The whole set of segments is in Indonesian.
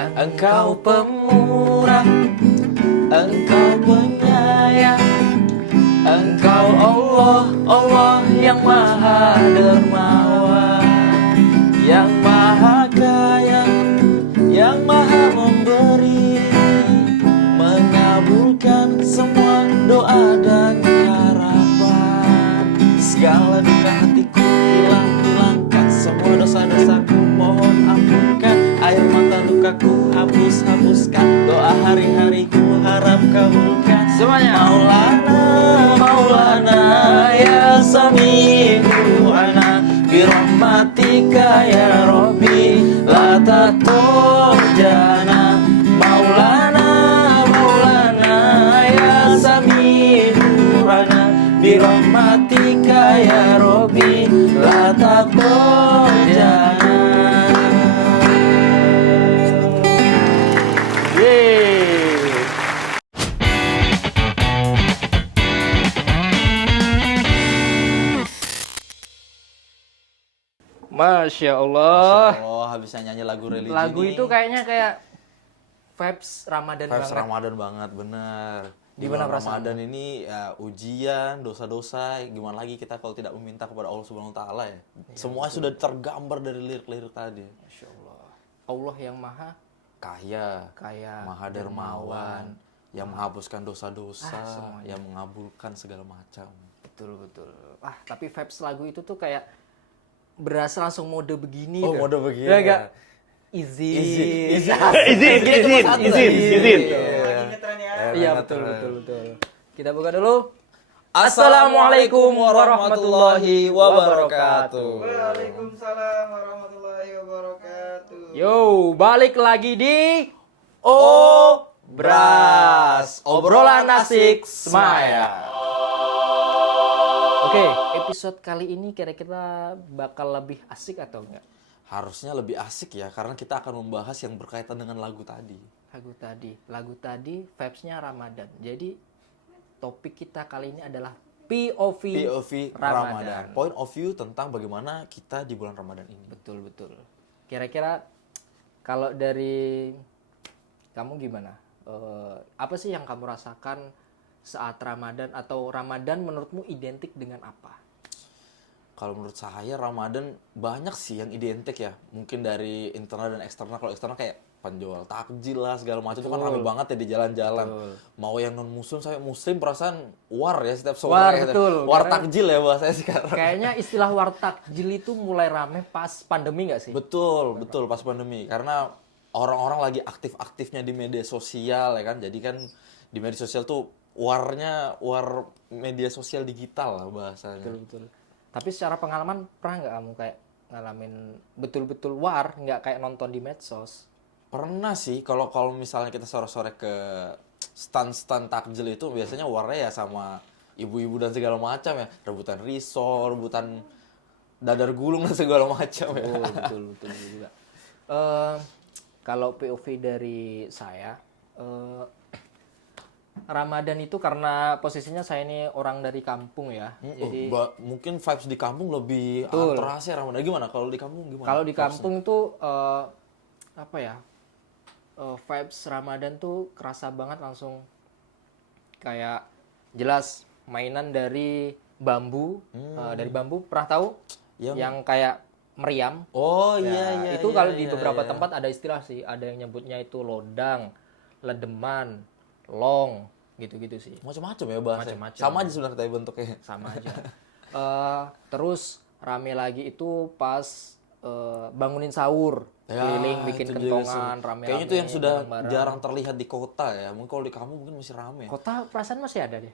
Engkau pemurah, Engkau penyayang, Engkau Allah, Allah yang maha dermawan, yang maha kaya, yang maha memberi, mengabulkan semua doa dan harapan. Segala duka hatiku hilangkan, semua dosa-dosaku mohon ampunkan, air mata lukaku hapuskan, doa hari-hariku harap kabulkan. Semuanya. Maulana, Maulana, ya sami'u ana, birahmatika ya Rabbi, la tatojana. Maulana, Maulana, ya sami'u ana, birahmatika ya Rabbi, la tatojana. Masya Allah. Oh, habisnya nyanyi lagu religi Lagu nih. itu kayaknya kayak vibes Ramadan vibes banget. Ramadan banget, bener. Di Gimana bulan perasaanmu? Ramadan ini ya ujian, dosa-dosa, gimana lagi kita kalau tidak meminta kepada Allah Subhanahu wa taala ya. Semua sudah tergambar dari lirik-lirik tadi. Masya Allah. Allah yang maha Kaya, kaya, maha dermawan, yang menghapuskan dosa-dosa, semuanya. yang mengabulkan segala macam. Betul. Tapi vibes lagu itu tuh kayak berasa langsung mode begini. Oh, tuh. mode begini. Ya enggak? Ya. Izin. Izin. Iya, betul. Kita buka dulu. Assalamualaikum warahmatullahi wabarakatuh. Waalaikumsalam warahmatullahi wabarakatuh. Yo, balik lagi di Obras, obrolan asik semaya. Oke, episode kali ini kira-kira bakal lebih asik atau enggak? Harusnya lebih asik ya, karena kita akan membahas yang berkaitan dengan lagu tadi. Lagu tadi vibes-nya Ramadan. Jadi topik kita kali ini adalah POV Ramadan. Point of view tentang bagaimana kita di bulan Ramadan ini. Betul. Kira-kira kalau dari kamu gimana? Apa sih yang kamu rasakan saat Ramadan, atau Ramadan menurutmu identik dengan apa? Kalau menurut saya Ramadan banyak sih yang identik ya. Mungkin dari internal dan eksternal. Kalau eksternal kayak penjual takjil lah segala macam itu kan rame banget ya di jalan-jalan. Betul. Mau yang non muslim sampai muslim perasaan war ya setiap sore. War, gitu. betul. War Karena- takjil ya bahasanya sekarang. Kayaknya istilah wartakjil itu mulai rame pas pandemi nggak sih? Betul pas pandemi. Karena orang-orang lagi aktif-aktifnya di media sosial ya kan. Jadi kan di media sosial tuh war media sosial digital lah bahasanya. Betul. Tapi secara pengalaman pernah nggak kamu kayak ngalamin betul-betul war, nggak kayak nonton di medsos? Pernah sih, kalau misalnya kita sore-sore ke stand takjil itu biasanya warnanya ya sama ibu-ibu dan segala macam ya, rebutan risol, rebutan dadar gulung dan segala macam ya. Oh, betul juga. Kalau POV dari saya, Ramadan itu karena posisinya saya ini orang dari kampung ya. Jadi Mungkin vibes di kampung lebih Betul. terasa ya Ramadan. Gimana kalau di kampung gimana? kalau di kampung itu apa ya? Vibes Ramadan tuh kerasa banget, langsung kayak jelas mainan dari bambu. Dari bambu pernah tahu? Yang kayak meriam. Oh Ya, iya. itu kalau di beberapa tempat ada istilah sih, ada yang nyebutnya itu lodang, ledeman, long, gitu-gitu sih. Macam-macam ya bahasanya. Macam-macam. Sama aja sebenarnya tadi bentuknya. Sama aja. Terus rame lagi itu pas bangunin sahur, Ya, keliling bikin itu kentongan, juga rame-rame. kayaknya itu yang sudah bareng-bareng. jarang terlihat di kota ya. Mungkin kalau di kampung mungkin masih rame. Kota perasaan masih ada deh.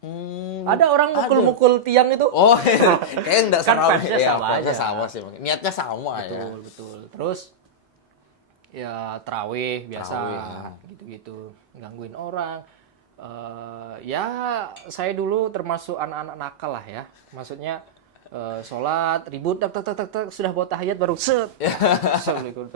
Hmm, Ada orang mukul-mukul tiang itu. Oh, kayaknya enggak Kan serame. vibes-nya Ya, sama vibes-nya aja. sama sih. Niatnya sama ya. Betul. Terus ya tarawih biasa, Tarawih, ya. gitu-gitu, gangguin orang. Ya saya dulu termasuk anak-anak nakal lah ya. Maksudnya sholat ribut tak sudah bawa tahiyat baru set. Assalamualaikum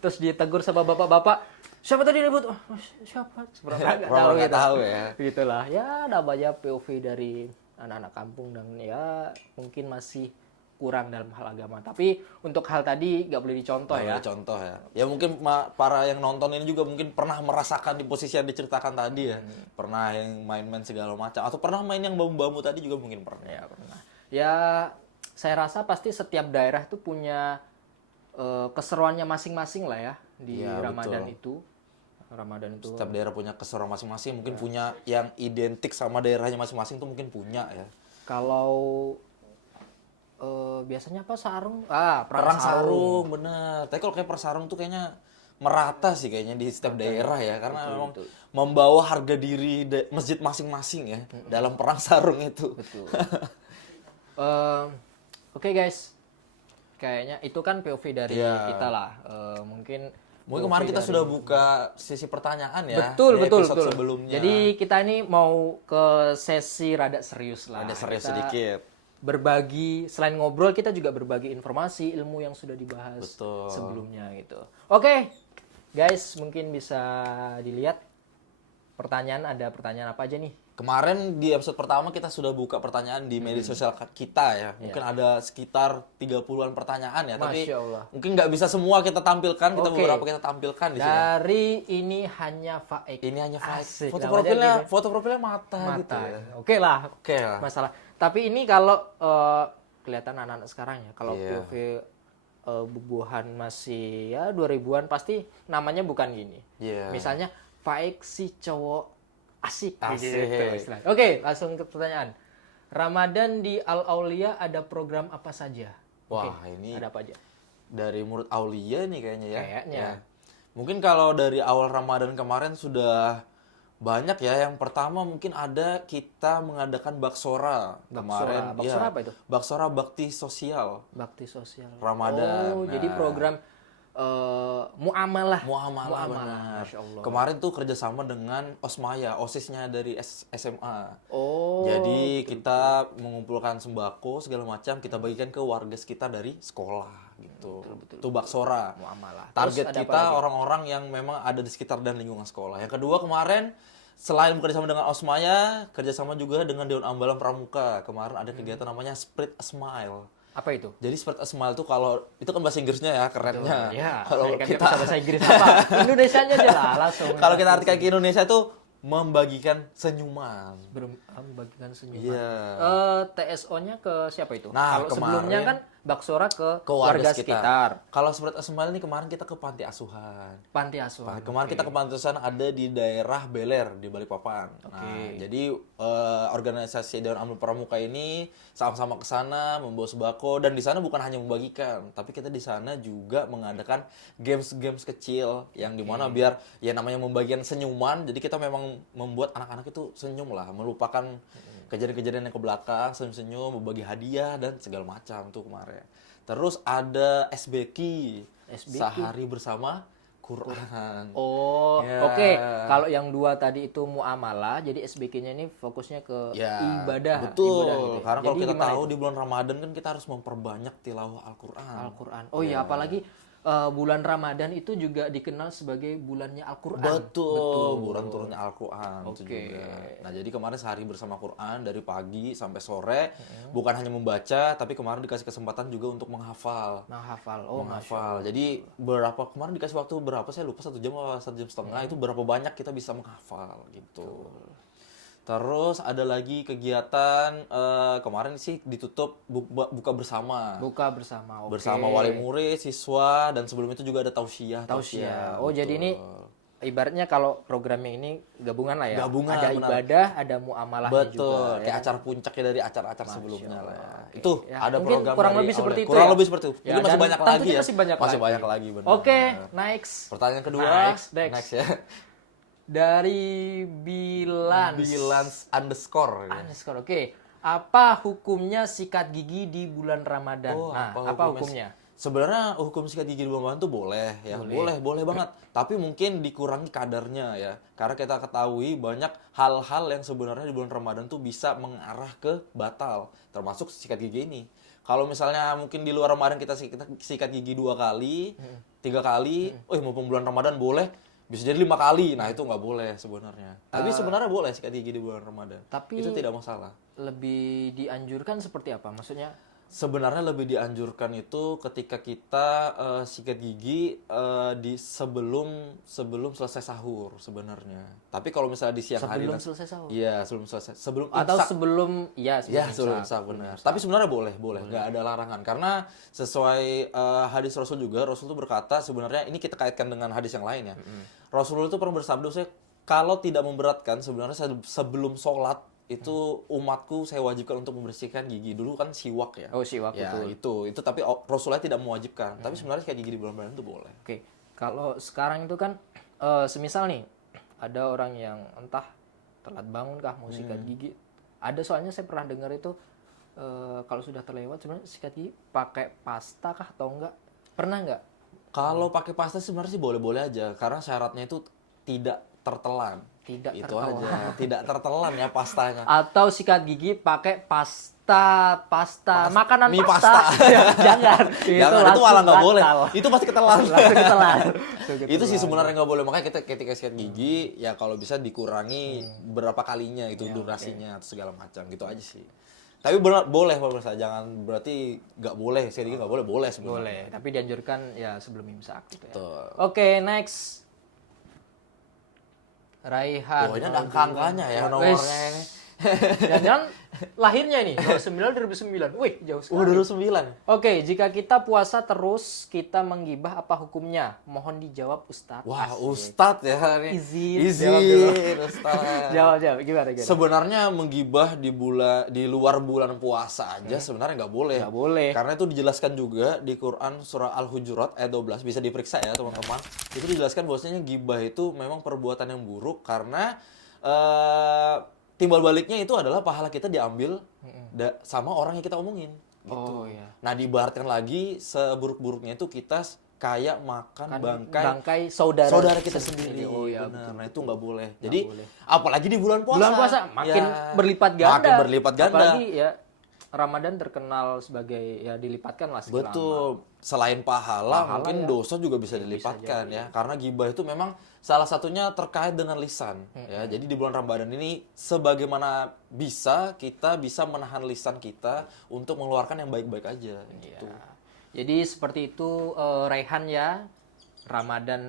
terus ditegur sama bapak-bapak, siapa tadi ribut? Oh, siapa? Nggak Nggak gitu. tahu ya. Gitulah ya, namanya POV dari anak-anak kampung, dan ya mungkin masih kurang dalam hal agama. Tapi untuk hal tadi nggak boleh dicontoh ya. Contoh ya. Ya mungkin para yang nonton ini juga mungkin pernah merasakan di posisi yang diceritakan tadi ya. Pernah yang main-main segala macam atau pernah main yang bambu-bambu tadi juga mungkin pernah. Ya pernah. Ya saya rasa pasti setiap daerah tuh punya keseruannya masing-masing lah ya di Iya, Ramadan betul. itu. Ramadan itu. Setiap daerah punya keseruan masing-masing, mungkin punya yang identik sama daerahnya masing-masing tuh mungkin punya ya. Kalau biasanya apa sarung? Perang sarung, bener. Tapi kalau kayak persarung tuh kayaknya merata sih kayaknya di setiap daerah ya, karena memang membawa harga diri masjid masing-masing ya dalam perang sarung itu. Betul. Oke guys, kayaknya itu kan POV dari Iya. kita lah. Mungkin Kemarin kita sudah buka sesi pertanyaan ya. betul di betul episode betul. sebelumnya. Jadi kita ini mau ke sesi rada serius lah. Ada serius Kita sedikit. berbagi, selain ngobrol kita juga berbagi informasi, ilmu yang sudah dibahas Betul. sebelumnya gitu. Oke, guys, mungkin bisa dilihat ada pertanyaan apa aja nih? Kemarin di episode pertama kita sudah buka pertanyaan di media sosial kita ya. Mungkin ada sekitar 30-an pertanyaan ya, tapi Masya Allah. mungkin nggak bisa semua kita tampilkan, kita Oke. beberapa kita tampilkan di sini. Dari ini hanya faik. Ini hanya Asik, foto namanya gitu. profilnya mata, gitu Mata. ya. Oke lah. Oke lah. Masalah. Tapi ini kalau kelihatan anak-anak sekarang ya, kalau Iya. POV bubuhan masih ya 2000-an pasti namanya bukan gini. Iya. Misalnya Faik si cowok asik, Asik. gitu istilahnya. Oke, langsung ke pertanyaan. Ramadan di Al Aulia ada program apa saja? Wah, Oke, ini ada apa aja? dari murid Aulia nih kayaknya ya. Kayaknya. Ya. Mungkin kalau dari awal Ramadan kemarin sudah banyak ya. Yang pertama mungkin ada kita mengadakan Baksora kemarin. Baksora ya. apa itu? Baksora bakti sosial Bakti sosial. Ramadan. Oh, jadi Nah. program muamalah. Muamalah benar. Masya Allah. Kemarin tuh kerjasama dengan Osmaya, OSISnya dari SMA. Oh. Jadi kita mengumpulkan sembako segala macam, kita bagikan ke warga sekitar dari sekolah gitu. Itu Baksora. Muamalah. Target Terus ada apa kita lagi? orang-orang yang memang ada di sekitar dan lingkungan sekolah. Yang kedua kemarin selain bekerjasama dengan Osmaya, kerjasama juga dengan Dewan Ambalan Pramuka. Kemarin ada kegiatan namanya Spread a Smile. Apa itu? Jadi Spread a Smile itu kalau itu kan bahasa Inggrisnya ya, kerennya. Ya, Kalau saya kan nggak kita bisa bahasa Inggris apa? Indonesianya aja lah langsung. kalau kita artikan ke Indonesia itu membagikan senyuman. Membagikan senyuman. Iya. TSO-nya ke siapa itu? Nah, kalau sebelumnya kemarin kan Baksora ke Ke warga sekitar. Kalau Spread a Smile ini kemarin kita ke panti asuhan. Panti asuhan. Kemarin kita ke panti asuhan ada di daerah Beler di Balikpapan. Nah, jadi organisasi Dewan Ambalan Pramuka ini sama-sama ke sana membawa sembako dan di sana bukan hanya membagikan, tapi kita di sana juga mengadakan games-games kecil yang dimana biar ya namanya membagikan senyuman. Jadi kita memang membuat anak-anak itu senyum lah, melupakan kejadian-kejadian yang ke belakang, senyum-senyum, berbagi hadiah dan segala macam tuh kemarin. Terus ada SBQ, sehari bersama Quran. Oh, Ya. oke. Kalau yang dua tadi itu muamalah, jadi SBK-nya ini fokusnya ke Ya, ibadah. betul. Ibadah gitu ya. Karena kalau Jadi kita gimana tahu itu? di bulan Ramadan kan kita harus memperbanyak tilawah Al-Quran. Al-Quran. Oh iya, apalagi bulan Ramadan itu juga dikenal sebagai bulannya Al-Quran. Betul, bulan turunnya Al-Quran itu Oke. juga. Nah, jadi kemarin sehari bersama Quran dari pagi sampai sore, bukan hanya membaca, tapi kemarin dikasih kesempatan juga untuk menghafal. Menghafal. Oh, Menghafal. Jadi berapa kemarin dikasih waktu berapa saya lupa 1 jam atau 1,5 jam itu berapa banyak kita bisa menghafal gitu. Terus ada lagi kegiatan kemarin sih ditutup buka bersama. buka bersama. Oke. Bersama wali murid, siswa dan sebelum itu juga ada tausiah. Tausiah. Oh, betul. jadi ini ibaratnya kalau programnya ini gabungan lah ya. Gabungan, ada benar. ibadah, ada muamalahnya Betul, juga. kayak ya. acara puncaknya dari acara-acara sebelumnya lah. Ya. Oke. Itu Ya, ada mungkin program kurang dari lebih seperti Aulia. itu Kurang ya. lebih seperti itu. Ya, Mungkin masih dan banyak tentunya lagi ya. masih banyak lagi. banyak lagi benar. Oke, next. Pertanyaan kedua. Next. ya. Dari Bilans. Bilans_. Underscore. Oke. Apa hukumnya sikat gigi di bulan Ramadan? Oh, nah, apa hukumnya? Sebenarnya hukum sikat gigi di bulan Ramadan tuh boleh ya, boleh banget. Tapi mungkin dikurangi kadarnya ya, karena kita ketahui banyak hal-hal yang sebenarnya di bulan Ramadan tuh bisa mengarah ke batal, termasuk sikat gigi ini. Kalau misalnya mungkin di luar Ramadan kita sikat gigi 2 kali, 3 kali, mumpung bulan Ramadan boleh, bisa jadi 5 kali. Nah itu nggak boleh sebenarnya. Tapi sebenarnya boleh sikat gigi di bulan Ramadan. Tapi itu tidak masalah. lebih dianjurkan seperti apa? Maksudnya Sebenarnya lebih dianjurkan itu ketika kita sikat gigi di sebelum selesai sahur sebenarnya. Tapi kalau misalnya di siang hari Sebelum selesai sahur. Iya, sebelum selesai. Sebelum Atau imsak. sebelum Ya, sebelum imsak. imsak benar. Tapi sebenarnya boleh, nggak ada larangan. Karena sesuai hadis Rasul juga, Rasul itu berkata sebenarnya ini kita kaitkan dengan hadis yang lain ya. Rasulullah itu pernah bersabda, saya kalau tidak memberatkan sebenarnya sebelum sholat itu umatku saya wajibkan untuk membersihkan gigi. Dulu kan siwak ya. Oh, siwak, Ya, betul. itu tapi Rasulullah tidak mewajibkan. Tapi sebenarnya kayak gigi di bulan-bulan itu boleh. Oke, kalau sekarang itu kan semisal nih ada orang yang entah telat bangun kah mau sikat gigi. Ada soalnya saya pernah dengar itu kalau sudah terlewat sebenarnya sikat gigi pakai pasta kah atau enggak? Pernah enggak? Kalau pakai pasta sebenarnya sih boleh-boleh aja karena syaratnya itu tidak tertelan. Tidak Itu tertelan. aja, tidak tertelan ya pastanya. Atau sikat gigi pakai pasta makanan mie pasta. pasta. Jangan. Jangan, itu langsung malah nggak boleh. batal. Itu pasti ketelan. Langsung ketelan. Itu sih sebenarnya nggak boleh. Makanya kita ketika sikat gigi ya kalau bisa dikurangi berapa kalinya itu durasinya atau segala macam gitu aja sih. Tapi benar boleh kalau misalnya jangan berarti nggak boleh sikat gigi nggak boleh sebenarnya. Boleh, tapi dianjurkan ya sebelum imsak gitu ya. Betul. Oke, next. Raihan. Oh, ini ada angka-angkanya ya nomornya ini. Jangan lahirnya ini 29 2009. Wih, jauh sekali. 2009. Oke, jika kita puasa terus kita menggibah apa hukumnya? Mohon dijawab Ustadz. Wah, Asik. Ustadz ya ini. Izin. Jawab dulu. Ustadz. Jawab gimana? Sebenarnya menggibah di luar bulan puasa aja sebenarnya nggak boleh. Nggak boleh. Karena itu dijelaskan juga di Quran surah Al-Hujurat ayat 12 bisa diperiksa ya teman-teman. Itu dijelaskan bahwasanya gibah itu memang perbuatan yang buruk karena timbal baliknya itu adalah pahala kita diambil sama orang yang kita omongin. Gitu. Oh iya. Nah diibaratkan lagi seburuk-buruknya itu kita kayak makan Bangkai saudara kita sendiri. Oh iya, Benar. Nah itu nggak boleh. Jadi boleh. apalagi di bulan puasa. Bulan puasa makin berlipat ganda. Makin berlipat ganda. Apalagi ya Ramadan terkenal sebagai ya dilipatkan lah sekian lama. Betul. Selain pahala mungkin ya. dosa juga bisa dilipatkan ya. Karena gibah itu memang salah satunya terkait dengan lisan ya. Jadi di bulan Ramadan ini sebagaimana bisa kita bisa menahan lisan kita untuk mengeluarkan yang baik-baik aja gitu. Ya. Jadi seperti itu Raihan ya. Ramadan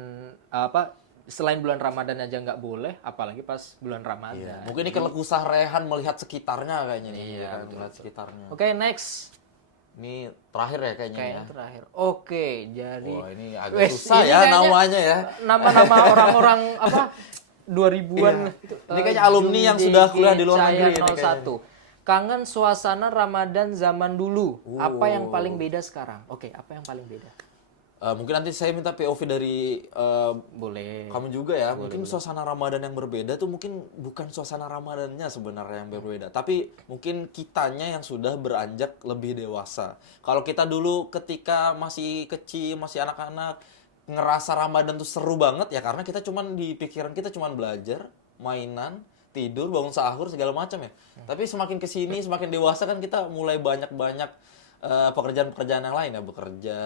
selain bulan Ramadan aja nggak boleh, apalagi pas bulan Ramadan. Iya. Mungkin ini kelekusah Rehan melihat sekitarnya kayaknya nih. Iya, Kan, melihat sekitarnya. Oke, next. Ini terakhir ya kayaknya Kayaknya ya. terakhir. Oke, jadi Wah, ini agak Wes, susah ini ya kayaknya namanya ya. Nama-nama orang-orang 2000-an Iya. Ini kayaknya alumni yang sudah kuliah di luar negeri ini kayaknya. 01. Kangen suasana Ramadan zaman dulu. Apa yang paling beda sekarang? Oke, apa yang paling beda? Mungkin nanti saya minta POV dari Boleh. kamu juga ya. Mungkin suasana Ramadan yang berbeda tuh mungkin bukan suasana Ramadannya sebenarnya yang berbeda, tapi mungkin kitanya yang sudah beranjak lebih dewasa. Kalau kita dulu ketika masih kecil, masih anak-anak, ngerasa Ramadan tuh seru banget ya karena kita cuman di pikiran kita cuman belajar, mainan, tidur, bangun sahur segala macam ya. Tapi semakin kesini, semakin dewasa kan kita mulai banyak-banyak pekerjaan-pekerjaan yang lain ya, bekerja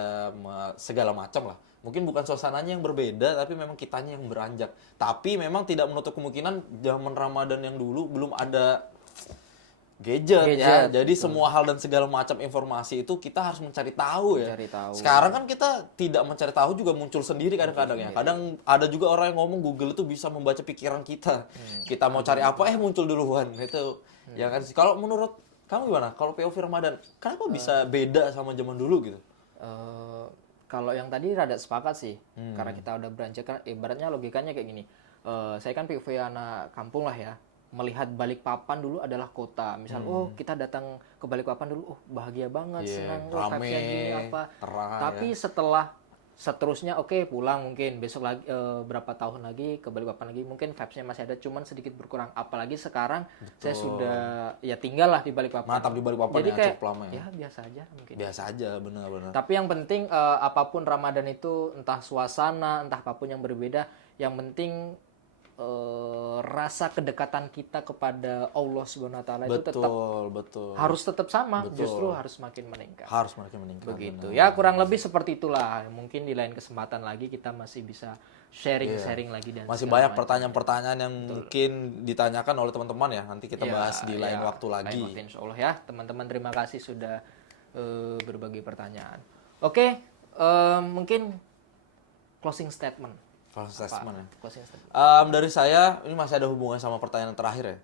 segala macam lah. Mungkin bukan suasananya yang berbeda, tapi memang kitanya yang beranjak. Tapi memang tidak menutup kemungkinan zaman Ramadan yang dulu belum ada gadget ya. Jadi semua hal dan segala macam informasi itu kita harus mencari tahu ya. Mencari tahu. Sekarang kan kita tidak mencari tahu juga muncul sendiri kadang-kadang ya. Kadang ada juga orang yang ngomong Google itu bisa membaca pikiran kita. Kita mau cari apa muncul duluan. Itu ya kan sih. Kalau menurut kamu gimana? Kalau POV Ramadan, kenapa bisa beda sama zaman dulu gitu? Kalau yang tadi rada sepakat sih, karena kita udah beranjak, kan ibaratnya logikanya kayak gini. Saya kan POV anak kampung lah ya, melihat Balikpapan dulu adalah kota. Misal, kita datang ke Balikpapan dulu, bahagia banget, senang, rame, vibes-nya gini apa. terang, Tapi seterusnya oke, pulang mungkin besok lagi berapa tahun lagi ke Balikpapan lagi mungkin vibes-nya masih ada, cuman sedikit berkurang. Apalagi sekarang saya sudah ya tinggal lah di Balikpapan. Mantap di Balikpapan. Jadi ya, kayak cukup lama ya. ya biasa aja mungkin. Biasa aja, benar-benar. Tapi yang penting apapun Ramadan itu, entah suasana, entah apapun yang berbeda, yang penting rasa kedekatan kita kepada Allah Subhanahu wa taala itu tetap harus tetap sama, justru harus makin meningkat. Harus makin meningkat. Begitu. Ya, kurang lebih seperti itulah. Mungkin di lain kesempatan lagi kita masih bisa sharing lagi dan masih segala banyak macam. pertanyaan-pertanyaan yang mungkin ditanyakan oleh teman-teman ya. Nanti kita bahas di lain waktu lagi. Lain waktu, insya Allah ya. Teman-teman terima kasih sudah berbagai pertanyaan. Oke, mungkin closing statement. Kalau assessment ya. Closing statement. Dari saya, ini masih ada hubungan sama pertanyaan terakhir ya.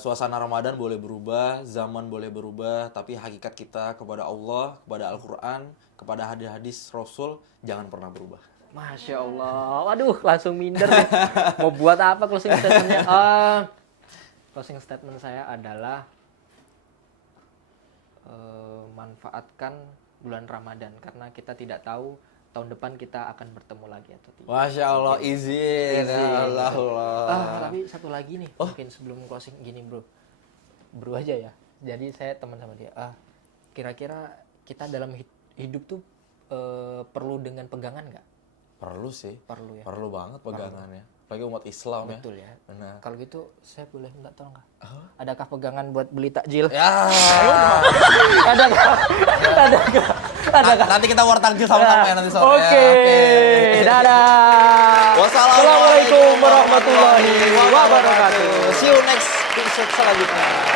Suasana Ramadan boleh berubah, zaman boleh berubah, tapi hakikat kita kepada Allah, kepada Al-Quran, kepada hadis-hadis Rasul, jangan pernah berubah. Masya Allah, waduh langsung minder deh. Mau buat apa closing statementnya? Closing statement saya adalah manfaatkan bulan Ramadan karena kita tidak tahu tahun depan kita akan bertemu lagi atau tidak. Masya Allah, izin. Ya Allah. Tapi satu lagi nih, mungkin sebelum closing gini bro aja ya. Jadi saya teman sama dia. Kira-kira kita dalam hidup tuh perlu dengan pegangan nggak? Perlu sih. Perlu ya. Perlu banget pegangannya. Apalagi umat Islam ya. Betul ya. Nah. Kalau gitu saya boleh minta tolong nggak? Adakah pegangan buat beli takjil? Ya. Adakah? Nanti kita war takjil sama-sama ya nanti sore. Oke. Dadah. Wassalamualaikum warahmatullahi wabarakatuh. See you next episode selanjutnya.